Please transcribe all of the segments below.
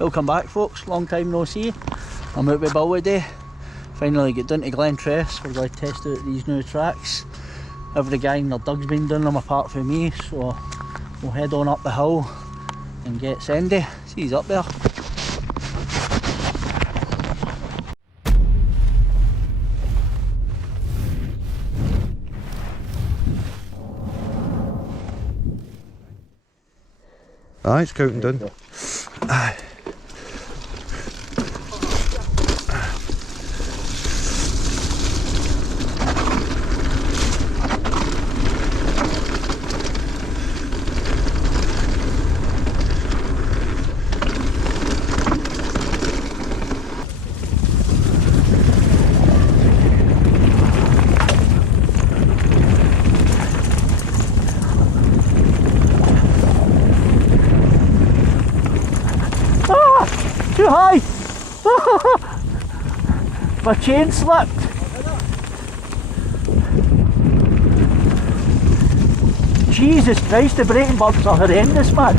Welcome back folks, long time no see. I'm out with Bill today. Finally get down to Glentress. We're going to test out these new tracks. Every gang their dug's been doing them apart from me, so we'll head on up the hill and get Sandy. See, he's up there. Aye, it's counting down. Aye. Too high! My chain slipped. Jesus Christ, the braking bumps are horrendous, man.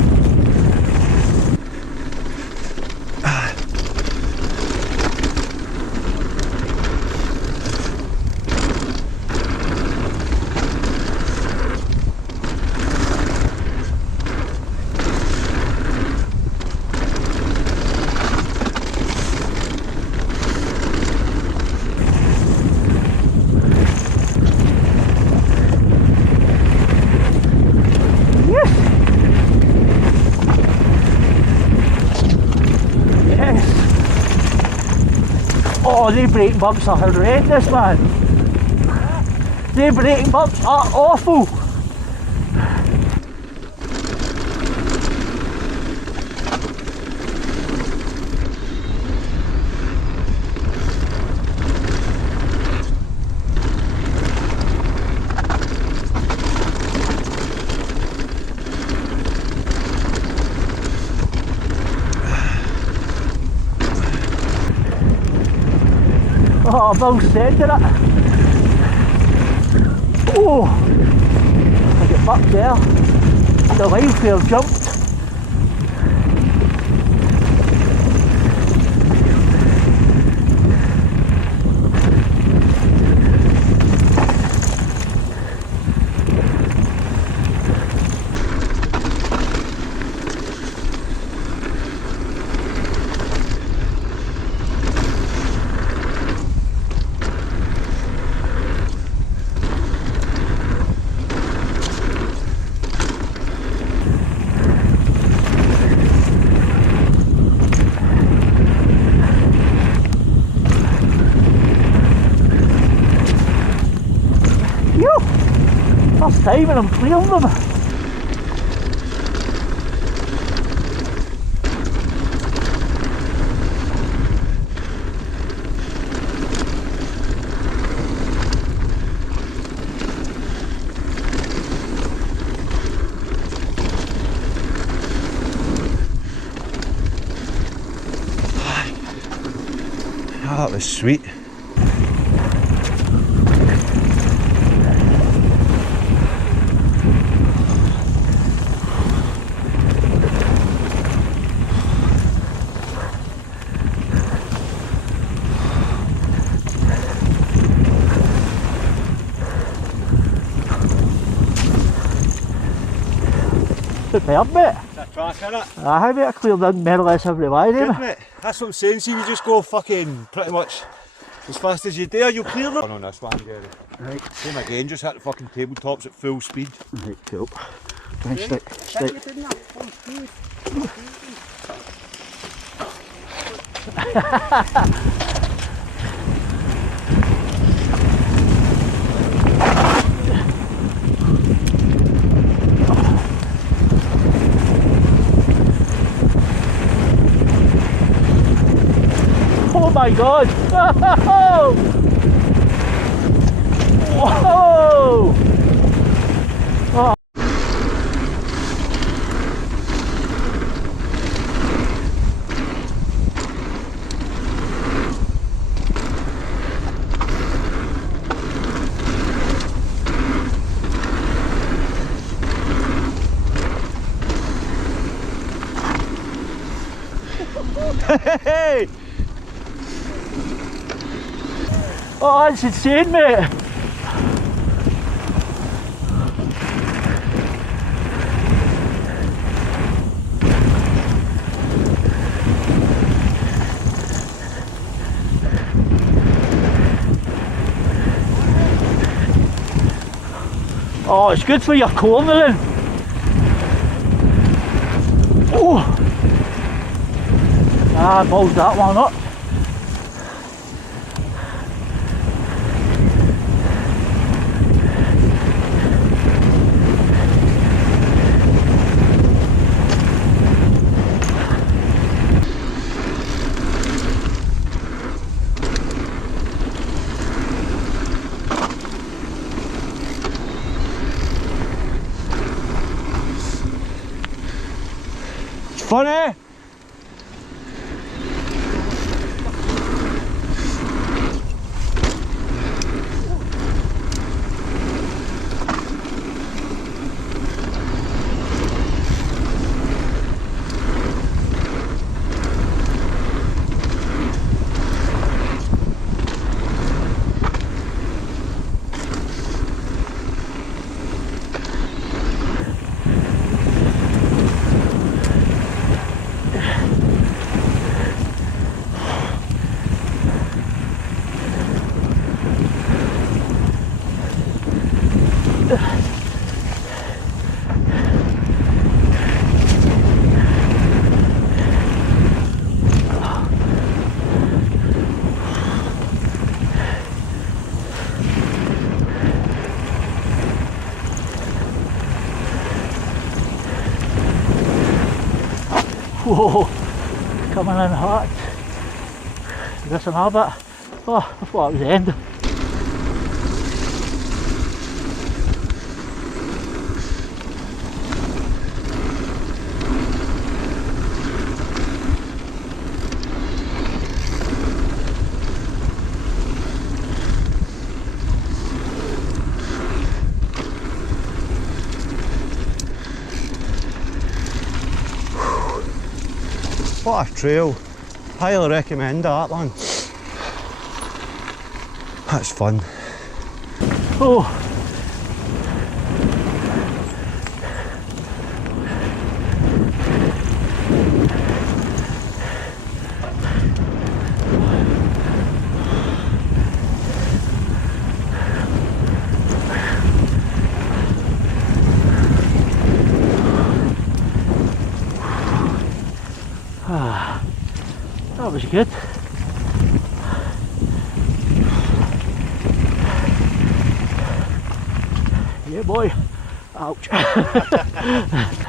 Oh, the braking bumps are horrendous, man. The braking bumps are awful. Oh, Bill's sending it. Oh, I get back there. The wildfire jumped. First time and I'm clearing them. Oh, that was sweet. Superb, mate. That track, innit? Aye, mate, I cleared in more or less every way, Good, mate. That's what I'm saying. See, we just go fucking pretty much As fast as you dare, you'll clear them. On this one, Gary. Right. Same again, just hit the fucking tabletops at full speed. Right, cool. Right, stick. Oh my god! Whoa! Whoa! Oh. Hey! Oh, that's insane, mate! Oh, it's good for your cornering. Oh! Ah, balled that one up. It's funny. Whoa, coming in hot. This another bit. Oh, I thought it was the end. What a trail. Highly recommend that one. That's fun. Oh. That was good. Yeah, boy. Ouch.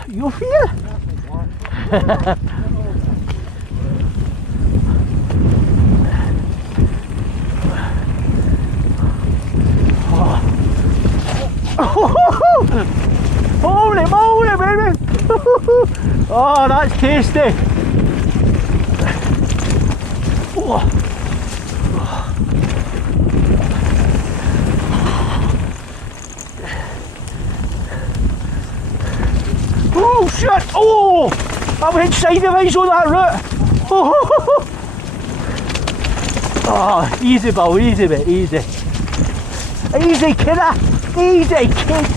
You feel? Holy moly, baby! Oh, that's tasty. Oh shit! Oh! I went sideways on that route! Oh, easy Bill, easy mate, easy. Easy kidder! Easy kid!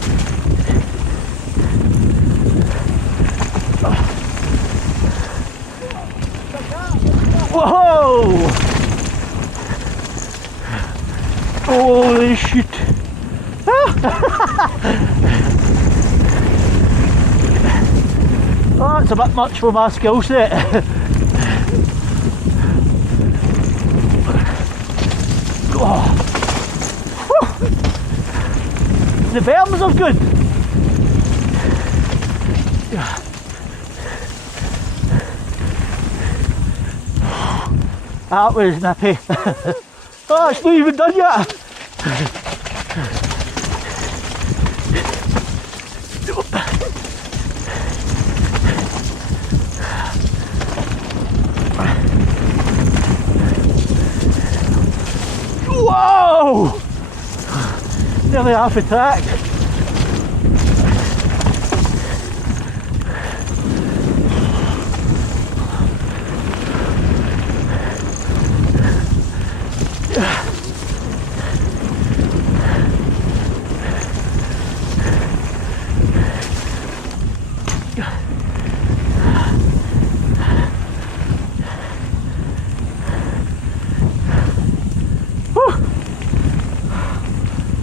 Whoa! Holy shit! Oh, it's a bit much for my skill set. Oh. The berms are good. That was nippy. Oh, it's not even done yet. Whoa! Nearly half a track.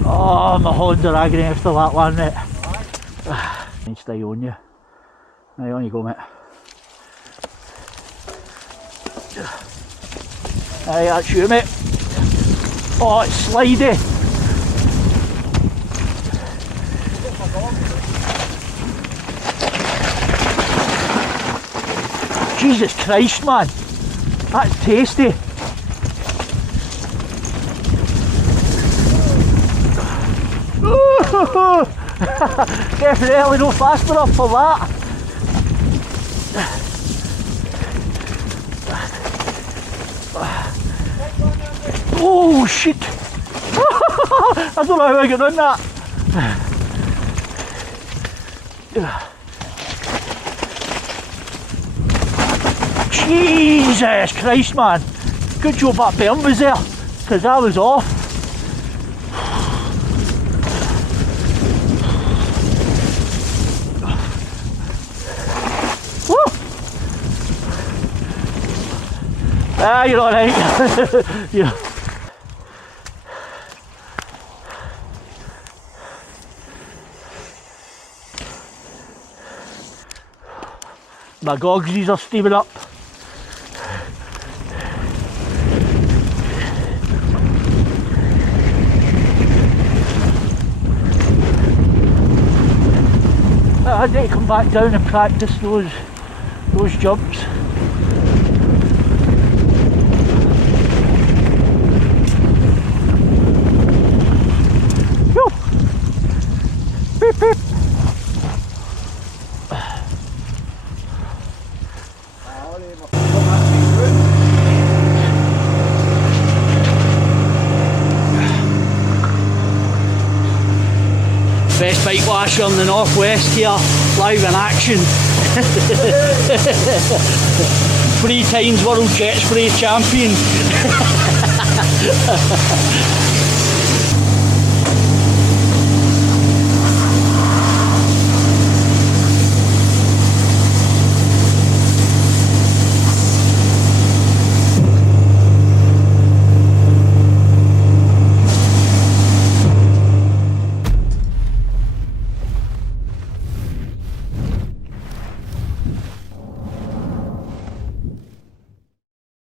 Oh, my horns are agony after that one, mate. Right. Stay on you. Right, on you go, mate. Right, that's you, mate. Oh, it's slidey. Jesus Christ, man. That's tasty. Definitely not fast enough for that. Oh shit! I don't know how I got on that. Jesus Christ, man! Good job that berm was there, because I was off. Ah, you're alright. Yeah. My goggies are steaming up. I need to come back down and practice those jumps. Beep beep. Best bike lasher in the northwest here, live in action. 3 times world jet spray champion.